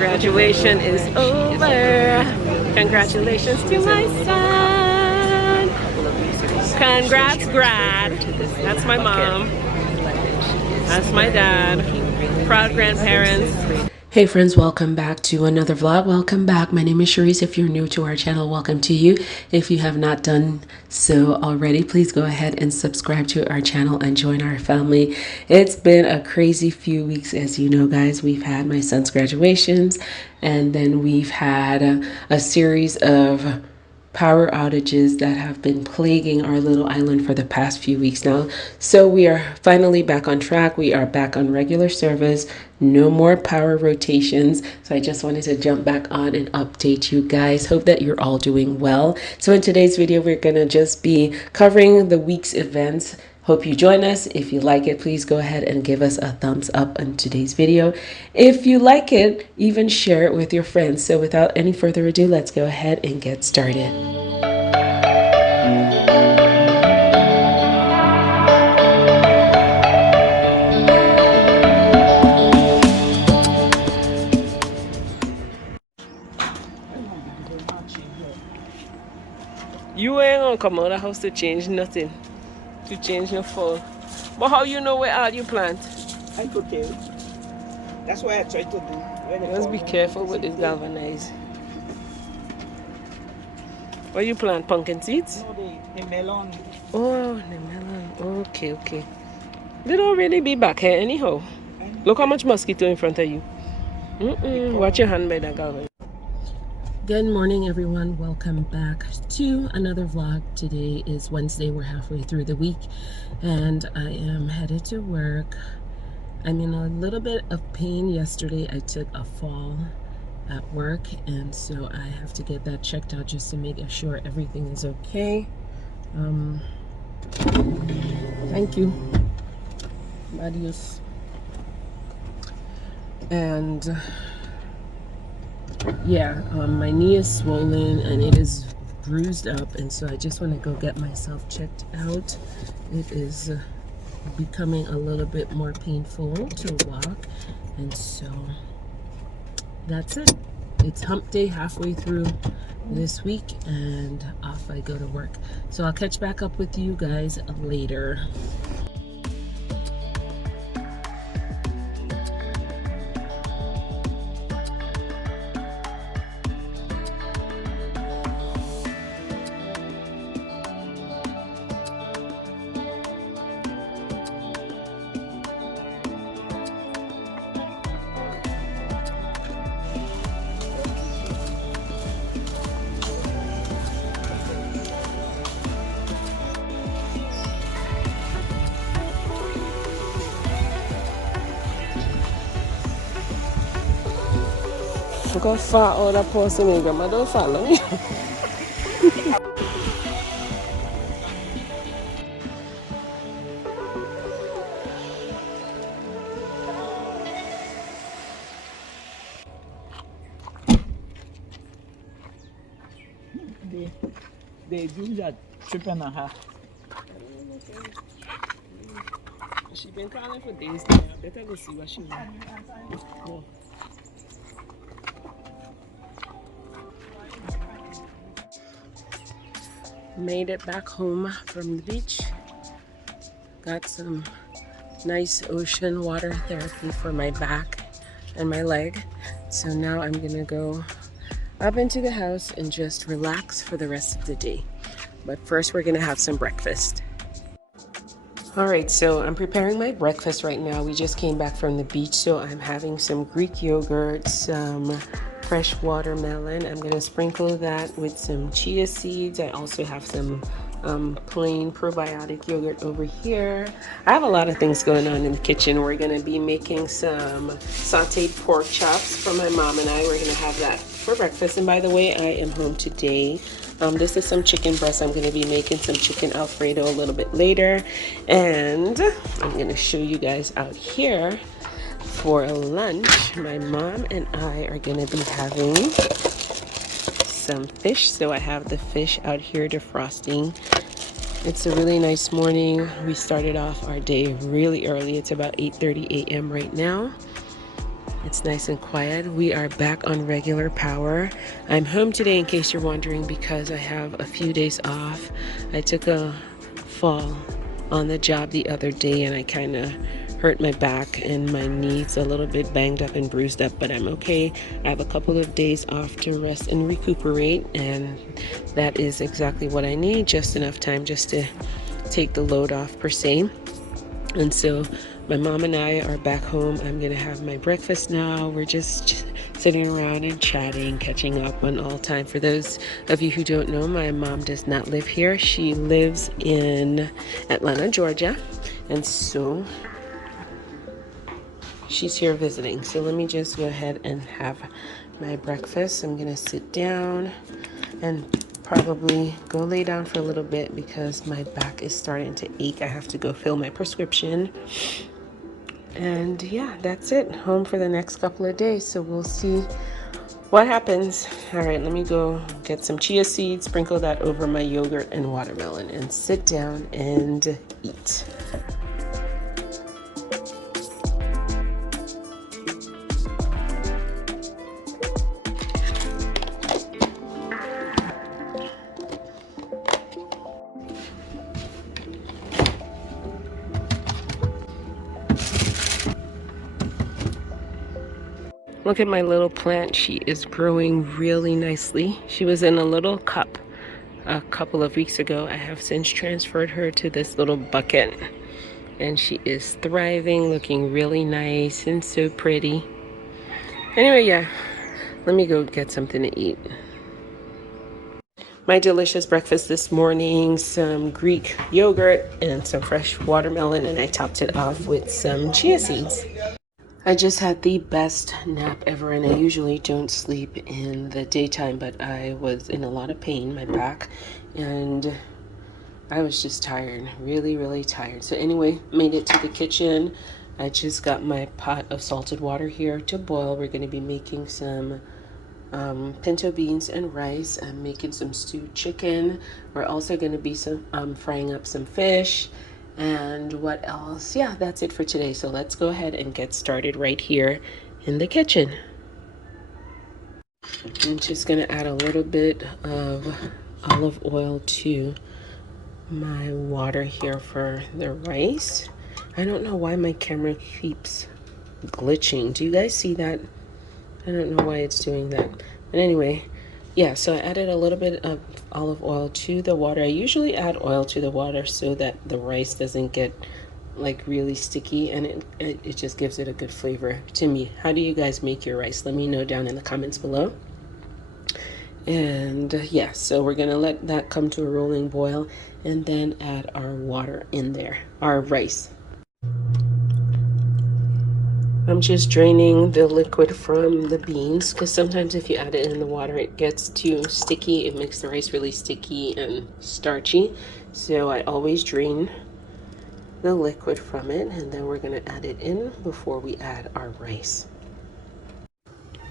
Graduation is over. Congratulations to my son. Congrats, grad. That's my mom. That's my dad. Proud grandparents. Hey friends, welcome back to another vlog. Welcome back. My name is Cherise. If you're new to our channel, welcome to you. If you have not done so already, please go ahead and subscribe to our channel and join our family. It's been a crazy few weeks, as you know, guys. We've had my son's graduations, and then we've had a series of power outages that have been plaguing our little island for the past few weeks now. So we are finally back on track. We are back on regular service. No more power rotations. So I just wanted to jump back on and update you guys. Hope that you're all doing well. So in today's video, we're going to just be covering the week's events. Hope you join us. If you like it, please go ahead and give us a thumbs up on today's video. If you like it, even share it with your friends. So without any further ado, let's go ahead and get started. You ain't gonna come out of the house to change nothing. To change your fall. But how you know where all you plant? I could tell. That's what I try to do. Just be careful with this galvanized. Where you plant pumpkin seeds? No, the melon. Oh, the melon. Okay, okay. They don't really be back here anyhow. Look how much mosquito in front of you. Watch your hand by that galvanized. Good morning, everyone. Welcome back to another vlog. Today is Wednesday. We're halfway through the week and I am headed to work. I'm in a little bit of pain. Yesterday I took a fall at work, and so I have to get that checked out just to make sure everything is okay. Thank you. Adios. And yeah, my knee is swollen and it is bruised up, and so I just want to go get myself checked out. It is becoming a little bit more painful to walk, and so that's it. It's hump day, halfway through this week, and off I go to work. So I'll catch back up with you guys later. Look how far all that person is. Grandma, don't follow me. They do that trip and a half. She been calling for days now. I better go see what she wants. No. Made it back home from the beach. Got some nice ocean water therapy for my back and my leg. So now I'm gonna go up into the house and just relax for the rest of the day. But first we're gonna have some breakfast. All right, so I'm preparing my breakfast right now. We just came back from the beach, so I'm having some Greek yogurt, some fresh watermelon. I'm gonna sprinkle that with some chia seeds. I also have some plain probiotic yogurt over here. I have a lot of things going on in the kitchen. We're gonna be making some sauteed pork chops for my mom and I. We're gonna have that for breakfast. And by the way, I am home today. This is some chicken breast. I'm gonna be making some chicken Alfredo a little bit later. And I'm gonna show you guys out here for lunch. My mom and I are gonna be having some fish. So I have the fish out here defrosting. It's a really nice morning. We started off our day really early. It's about 8:30 a.m. right now. It's nice and quiet. We are back on regular power. I'm home today in case you're wondering because I have a few days off. I took a fall on the job the other day and I kind of hurt my back and my knees a little bit banged up and bruised up, but I'm okay. I have a couple of days off to rest and recuperate, and that is exactly what I need, just enough time just to take the load off per se. And so my mom and I are back home. I'm gonna have my breakfast now. We're just sitting around and chatting, catching up on all time. For those of you who don't know, my mom does not live here. She lives in Atlanta, Georgia. And so she's here visiting. So let me just go ahead and have my breakfast. I'm gonna sit down and probably go lay down for a little bit because my back is starting to ache. I have to go fill my prescription. And yeah, that's it. Home for the next couple of days. So we'll see what happens. All right, let me go get some chia seeds, sprinkle that over my yogurt and watermelon, and sit down and eat. Look at my little plant. She is growing really nicely. She was in a little cup a couple of weeks ago. I have since transferred her to this little bucket, and she is thriving, looking really nice and so pretty. Anyway, yeah, let me go get something to eat. My delicious breakfast this morning, some Greek yogurt and some fresh watermelon, and I topped it off with some chia seeds. I just had the best nap ever, and I usually don't sleep in the daytime, but I was in a lot of pain, my back, and I was just tired, really, really tired. So anyway, made it to the kitchen. I just got my pot of salted water here to boil. We're going to be making some pinto beans and rice. I'm making some stewed chicken. We're also going to be frying up some fish. And what else? Yeah, that's it for today. So let's go ahead and get started right here in the kitchen. I'm just going to add a little bit of olive oil to my water here for the rice. I don't know why my camera keeps glitching. Do you guys see that? I don't know why it's doing that. But anyway, yeah, so I added a little bit of olive oil to the water. I usually add oil to the water so that the rice doesn't get like really sticky, and it just gives it a good flavor to me. How do you guys make your rice? Let me know down in the comments below. And yeah, so we're gonna let that come to a rolling boil and then add our water in there, our rice. I'm just draining the liquid from the beans because sometimes if you add it in the water it gets too sticky. It makes the rice really sticky and starchy. So I always drain the liquid from it, and then we're going to add it in before we add our rice.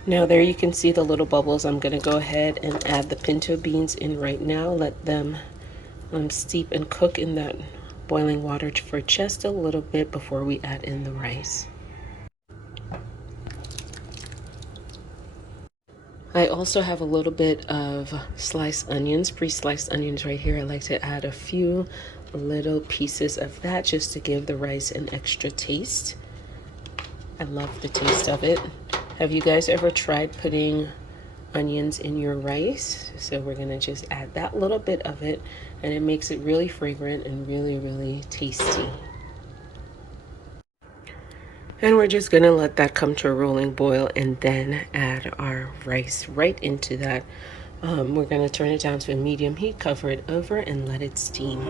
Now there you can see the little bubbles. I'm going to go ahead and add the pinto beans in right now. Let them steep and cook in that boiling water for just a little bit before we add in the rice. I also have a little bit of sliced onions, pre-sliced onions right here. I like to add a few little pieces of that just to give the rice an extra taste. I love the taste of it. Have you guys ever tried putting onions in your rice? So we're gonna just add that little bit of it, and it makes it really fragrant and really, really tasty. And we're just gonna let that come to a rolling boil and then add our rice right into that. We're gonna turn it down to a medium heat, cover it over, and let it steam.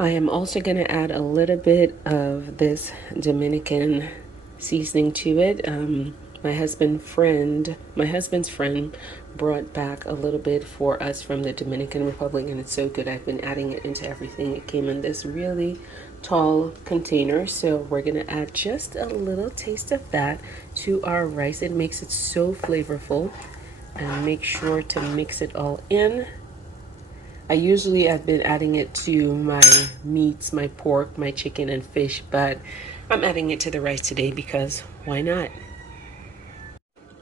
I am also going to add a little bit of this Dominican seasoning to it. My husband's friend brought back a little bit for us from the Dominican Republic, and it's so good. I've been adding it into everything. It came in this really tall container, so we're gonna add just a little taste of that to our rice. It makes it so flavorful. And make sure to mix it all in. I usually have been adding it to my meats, my pork, my chicken and fish, but I'm adding it to the rice today because why not?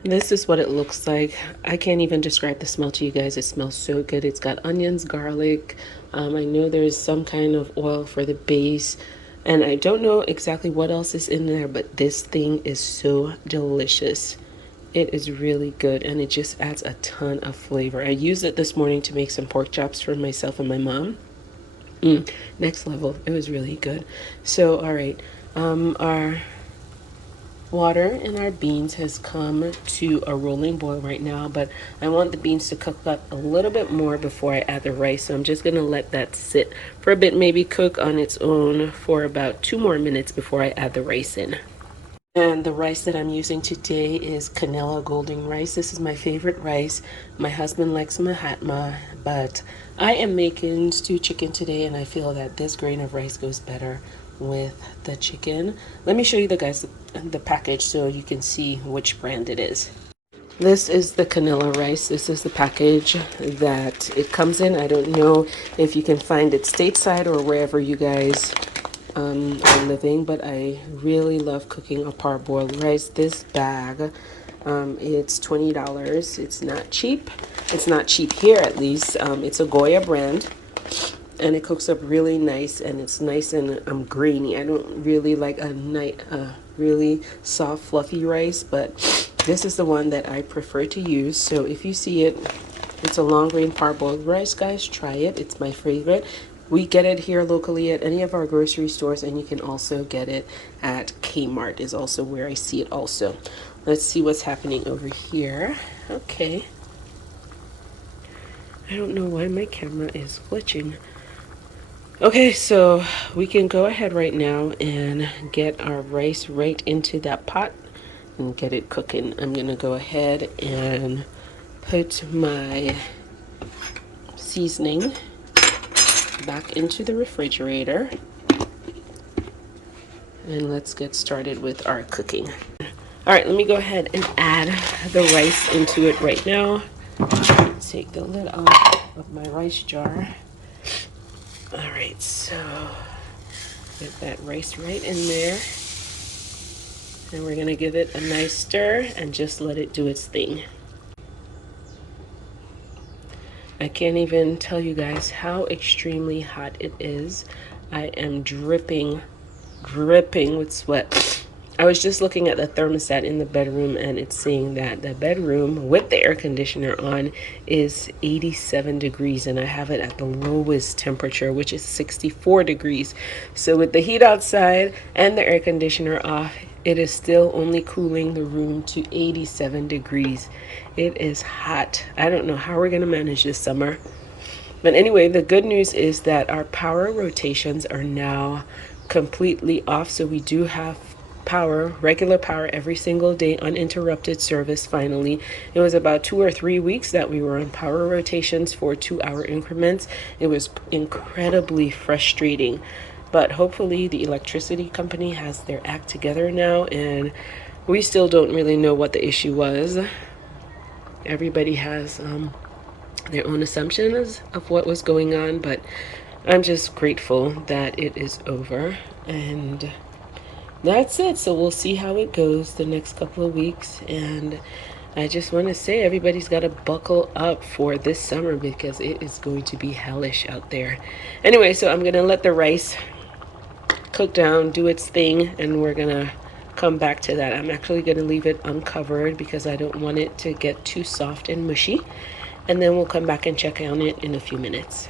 This is what it looks like. I can't even describe the smell to you guys. It smells so good. It's got onions, garlic. I know there's some kind of oil for the base. And I don't know exactly what else is in there, but this thing is so delicious. It is really good, and it just adds a ton of flavor. I used it this morning to make some pork chops for myself and my mom. Next level. It was really good. So, all right. Our water in our beans has come to a rolling boil right now, but I want the beans to cook up a little bit more before I add the rice. So I'm just going to let that sit for a bit, maybe cook on its own for about 2 more minutes before I add the rice in. And the rice that I'm using today is Canela Golden Rice. This is my favorite rice. My husband likes Mahatma, but I am making stew chicken today, and I feel that this grain of rice goes better with the chicken. Let me show you the package so you can see which brand it is. This is the Canela rice. This is the package that it comes in. I don't know if you can find it stateside or wherever you guys are living, but I really love cooking a parboiled rice. This bag, it's $20. It's not cheap. It's not cheap here, at least. It's a Goya brand, and it cooks up really nice, and it's nice and grainy. I don't really like a really soft, fluffy rice, but this is the one that I prefer to use. So if you see it, it's a long grain parboiled rice, guys. Try it. It's my favorite. We get it here locally at any of our grocery stores, and you can also get it at Kmart is also where I see it also. Let's see what's happening over here. Okay. I don't know why my camera is glitching. Okay, so we can go ahead right now and get our rice right into that pot and get it cooking. I'm gonna go ahead and put my seasoning back into the refrigerator, and let's get started with our cooking. All right, let me go ahead and add the rice into it right now. Take the lid off of my rice jar. All right, so get that rice right in there, and we're gonna give it a nice stir and just let it do its thing. I can't even tell you guys how extremely hot it is. I am dripping with sweat. I was just looking at the thermostat in the bedroom, and it's saying that the bedroom with the air conditioner on is 87 degrees, and I have it at the lowest temperature, which is 64 degrees. So with the heat outside and the air conditioner off, it is still only cooling the room to 87 degrees. It is hot. I don't know how we're going to manage this summer. But anyway, the good news is that our power rotations are now completely off. So we do have power, regular power every single day, uninterrupted service finally. It was about 2 or 3 weeks that we were on power rotations for 2-hour increments. It was incredibly frustrating. But hopefully the electricity company has their act together now, and we still don't really know what the issue was. Everybody has their own assumptions of what was going on, but I'm just grateful that it is over, and that's it. So we'll see how it goes the next couple of weeks, and I just want to say everybody's got to buckle up for this summer because it is going to be hellish out there. Anyway, so I'm going to let the rice cook down, do its thing, and we're going to come back to that. I'm actually going to leave it uncovered because I don't want it to get too soft and mushy, and then we'll come back and check on it in a few minutes.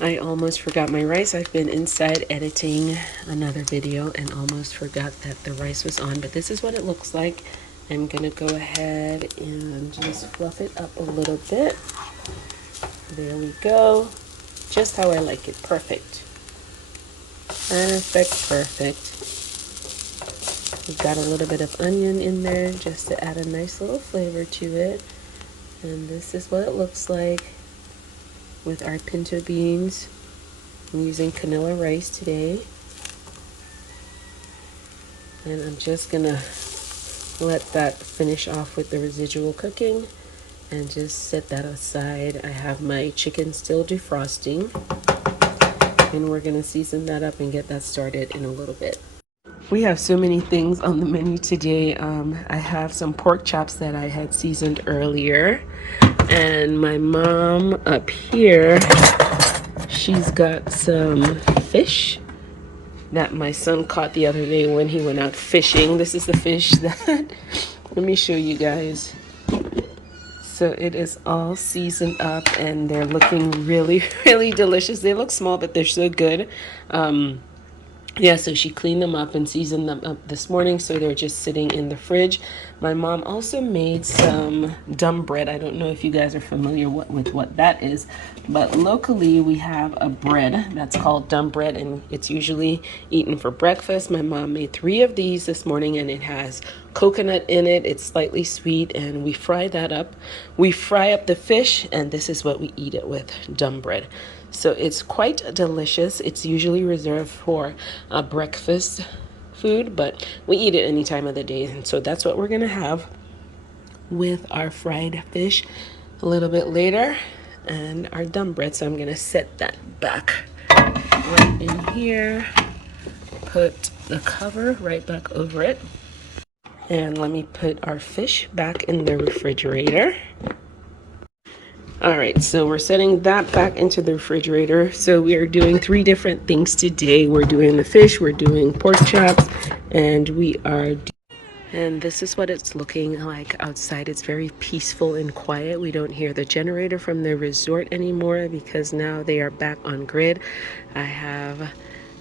I almost forgot my rice. I've been inside editing another video and almost forgot that the rice was on, but this is what it looks like. I'm gonna go ahead and just fluff it up a little bit. There we go. Just how I like it. Perfect. Perfect, perfect. We've got a little bit of onion in there just to add a nice little flavor to it. And this is what it looks like with our pinto beans. I'm using canola rice today. And I'm just gonna let that finish off with the residual cooking and just set that aside. I have my chicken still defrosting, and we're gonna season that up and get that started in a little bit. We have so many things on the menu today. I have some pork chops that I had seasoned earlier, and my mom up here, she's got some fish that my son caught the other day when he went out fishing. This is the fish that, let me show you guys. So it is all seasoned up and they're looking really, really delicious. They look small, but they're so good. Yeah, so she cleaned them up and seasoned them up this morning, so they're just sitting in the fridge. My mom also made some dumb bread. I don't know if you guys are familiar with what that is, but locally we have a bread that's called dumb bread, and it's usually eaten for breakfast. My mom made 3 of these this morning, and it has coconut in it. It's slightly sweet, and we fry that up. We fry up the fish, and this is what we eat it with, dumb bread. So it's quite delicious. It's usually reserved for breakfast food, but we eat it any time of the day. And so that's what we're gonna have with our fried fish a little bit later and our dumb bread. So I'm gonna set that back right in here, put the cover right back over it. And let me put our fish back in the refrigerator. All right, so we're setting that back into the refrigerator. So we are doing 3 different things today. We're doing the fish, we're doing pork chops, and and this is what it's looking like outside. It's very peaceful and quiet. We don't hear the generator from the resort anymore because now they are back on grid. I have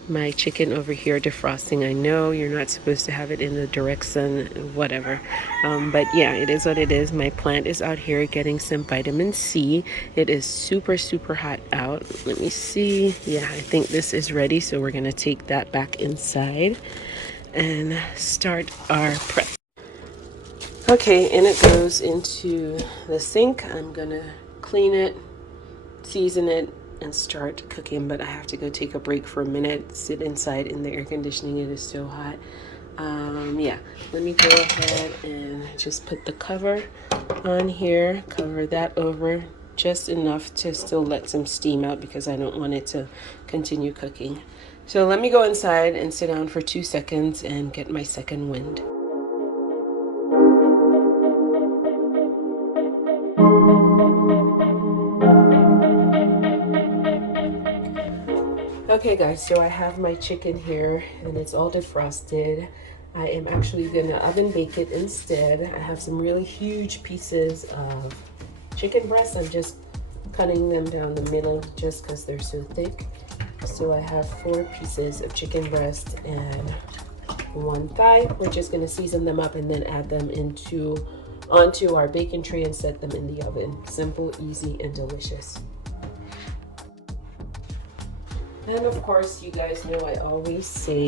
my chicken over here defrosting. I know you're not supposed to have it in the direct sun, whatever, but yeah, it is what it is. My plant is out here getting some vitamin C. It is super hot out. Let me see. Yeah, I think this is ready, so we're gonna take that back inside and start our prep. Okay, and it goes into the sink. I'm gonna clean it, season it, and start cooking, but I have to go take a break for a minute, sit inside in the air conditioning. It is so hot. Yeah, let me go ahead and just put the cover on here, cover that over just enough to still let some steam out because I don't want it to continue cooking. So let me go inside and sit down for 2 seconds and get my second wind. Okay guys, so I have my chicken here and it's all defrosted. I am actually gonna oven bake it instead. I have some really huge pieces of chicken breast. I'm just cutting them down the middle just because they're so thick. So I have 4 pieces of chicken breast and 1 thigh. We're just gonna season them up and then add them onto our baking tray and set them in the oven. Simple, easy, and delicious. And of course, you guys know I always say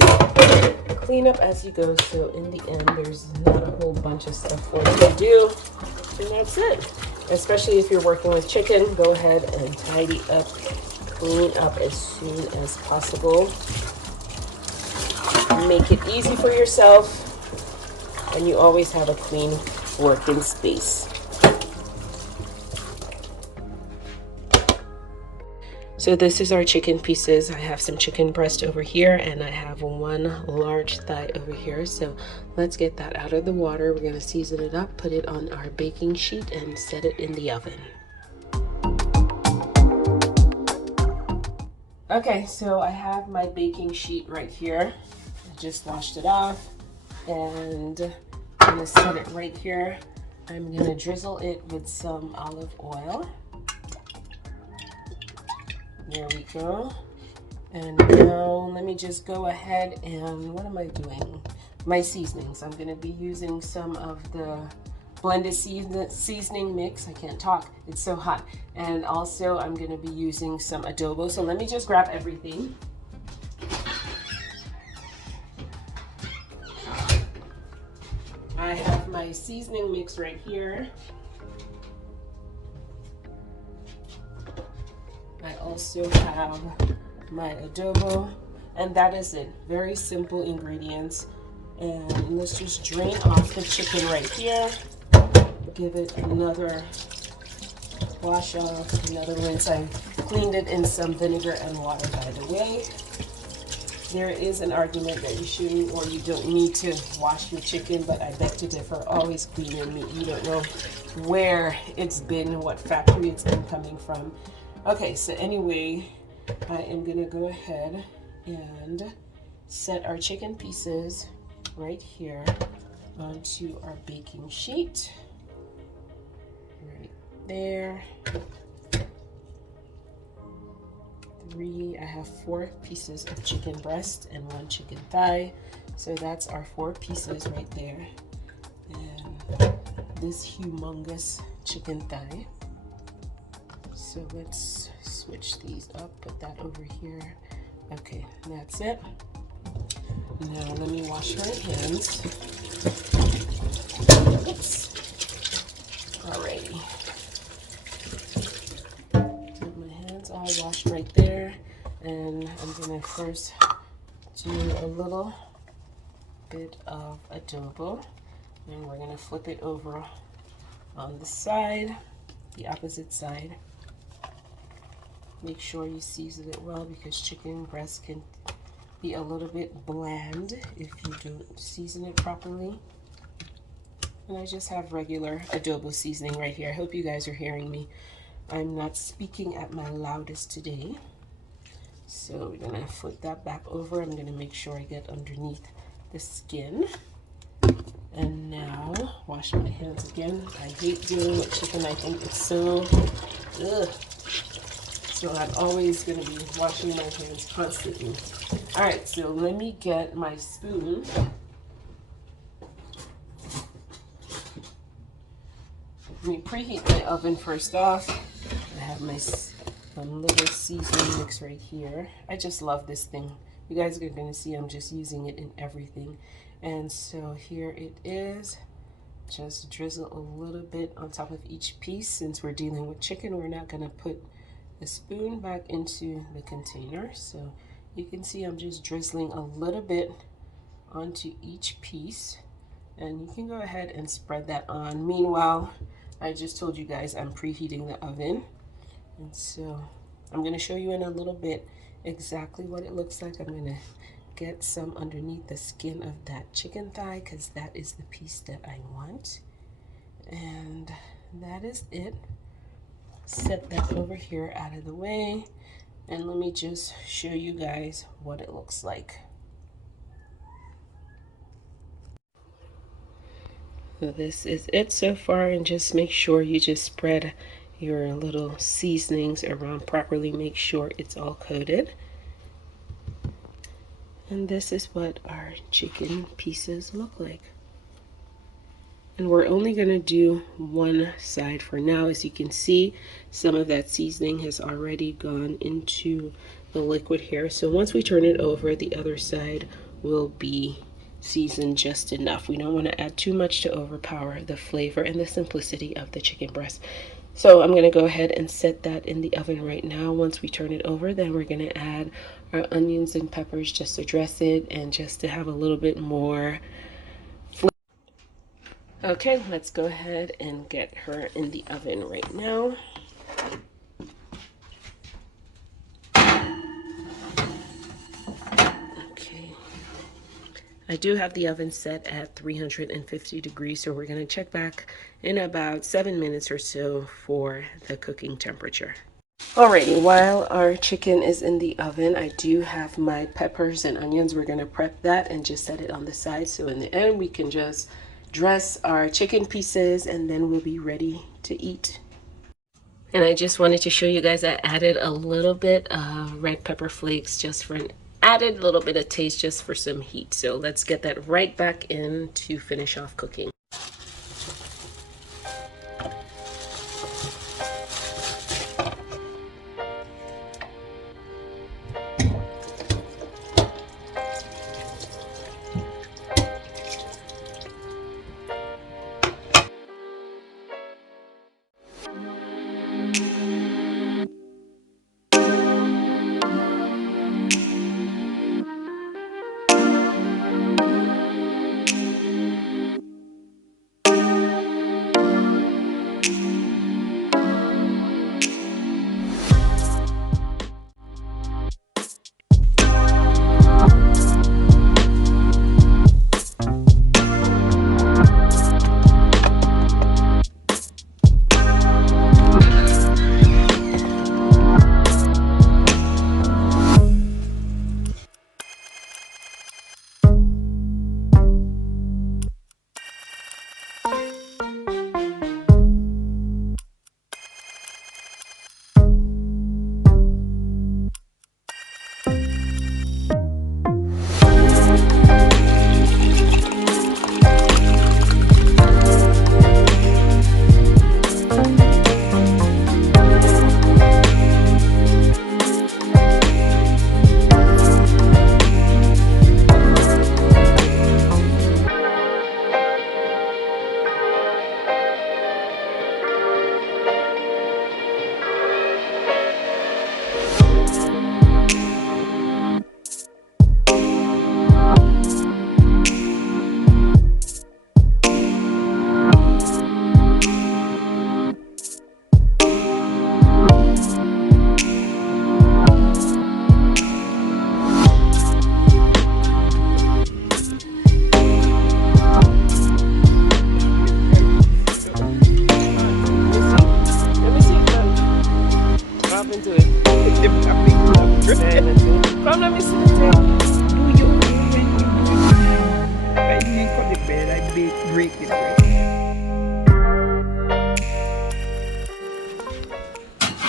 clean up as you go, so in the end there's not a whole bunch of stuff for you to do, and that's it. Especially if you're working with chicken, go ahead and tidy up, clean up as soon as possible. Make it easy for yourself, and you always have a clean working space. So this is our chicken pieces. I have some chicken breast over here and I have 1 large thigh over here. So let's get that out of the water. We're gonna season it up, put it on our baking sheet and set it in the oven. Okay, so I have my baking sheet right here. I just washed it off and I'm gonna set it right here. I'm gonna drizzle it with some olive oil. There we go. And now let me just go ahead and, what am I doing? My seasonings. I'm going to be using some of the blended seasoning mix. I can't talk. It's so hot. And also I'm going to be using some adobo. So let me just grab everything. I have my seasoning mix right here. I also have my adobo, and that is it. Very simple ingredients. And let's just drain off the chicken right here. Give it another wash off, another rinse. I cleaned it in some vinegar and water, by the way. There is an argument that you shouldn't or you don't need to wash your chicken, but I beg to differ. Always clean your meat. You don't know where it's been, what factory it's been coming from. Okay, so anyway, I am gonna go ahead and set our chicken pieces right here onto our baking sheet. Right there. I have 4 pieces of chicken breast and 1 chicken thigh. So that's our 4 pieces right there. And this humongous chicken thigh. So let's switch these up, put that over here. Okay, that's it. Now let me wash my hands. Oops. Alrighty. All washed right there, and I'm gonna first do a little bit of adobo, and we're gonna flip it over on the side, the opposite side. Make sure you season it well because chicken breast can be a little bit bland if you don't season it properly. And I just have regular adobo seasoning right here. I hope you guys are hearing me. I'm not speaking at my loudest today. So we're gonna flip that back over. I'm gonna make sure I get underneath the skin. And now, wash my hands again. I hate dealing with chicken. I think it's so, ugh. So I'm always gonna be washing my hands constantly. All right, so let me get my spoon. Let me preheat my oven first off. I have my little seasoning mix right here. I just love this thing. You guys are going to see I'm just using it in everything. And so here it is. Just drizzle a little bit on top of each piece. Since we're dealing with chicken, we're not going to put the spoon back into the container. So you can see I'm just drizzling a little bit onto each piece. And you can go ahead and spread that on. Meanwhile, I just told you guys I'm preheating the oven. And so I'm going to show you in a little bit exactly what it looks like. I'm going to get some underneath the skin of that chicken thigh because that is the piece that I want. And that is it. Set that over here out of the way. And let me just show you guys what it looks like. So this is it so far, and just make sure you just spread your little seasonings around properly. Make sure it's all coated. And this is what our chicken pieces look like. And we're only going to do one side for now. As you can see, some of that seasoning has already gone into the liquid here. So once we turn it over, the other side will be seasoned just enough. We don't want to add too much to overpower the flavor and the simplicity of the chicken breast. So I'm going to go ahead and set that in the oven right now. Once we turn it over, then we're going to add our onions and peppers just to dress it and just to have a little bit more flavor. Okay, let's go ahead and get her in the oven right now. Okay. I do have the oven set at 350 degrees, so we're going to check back in about 7 minutes or so for the cooking temperature. Alrighty, while our chicken is in the oven, I do have my peppers and onions. We're going to prep that and just set it on the side, so in the end we can just dress our chicken pieces and then we'll be ready to eat. And I just wanted to show you guys I added a little bit of red pepper flakes just for an added little bit of taste, just for some heat. So let's get that right back in to finish off cooking.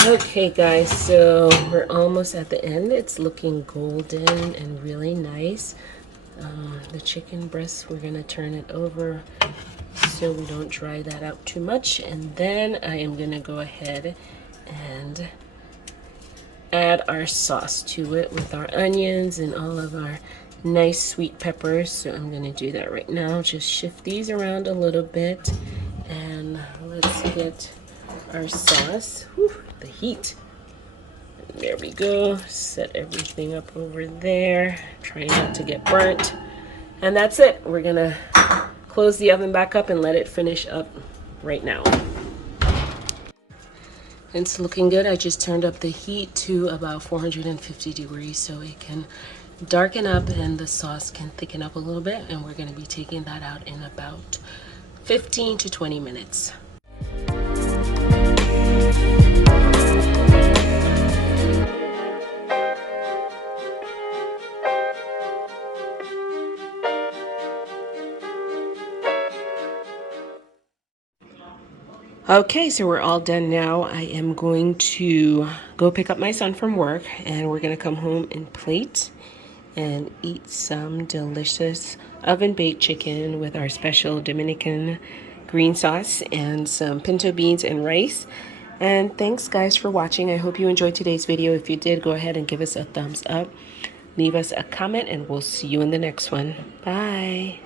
Okay guys, so we're almost at the end. It's looking golden and really nice. The chicken breast, we're gonna turn it over so we don't dry that out too much. And then I am gonna go ahead and add our sauce to it with our onions and all of our nice sweet peppers. So I'm gonna do that right now. Just shift these around a little bit and let's get our sauce. Whew, the heat. There we go. Set everything up over there. Try not to get burnt. And that's it. We're gonna close the oven back up and let it finish up right now. It's looking good. I just turned up the heat to about 450 degrees so it can darken up and the sauce can thicken up a little bit. And we're gonna be taking that out in about 15 to 20 minutes. Okay, so we're all done now. I am going to go pick up my son from work and we're gonna come home and plate and eat some delicious oven-baked chicken with our special Dominican green sauce and some pinto beans and rice. And thanks guys for watching. I hope you enjoyed today's video. If you did, go ahead and give us a thumbs up. Leave us a comment and we'll see you in the next one. Bye.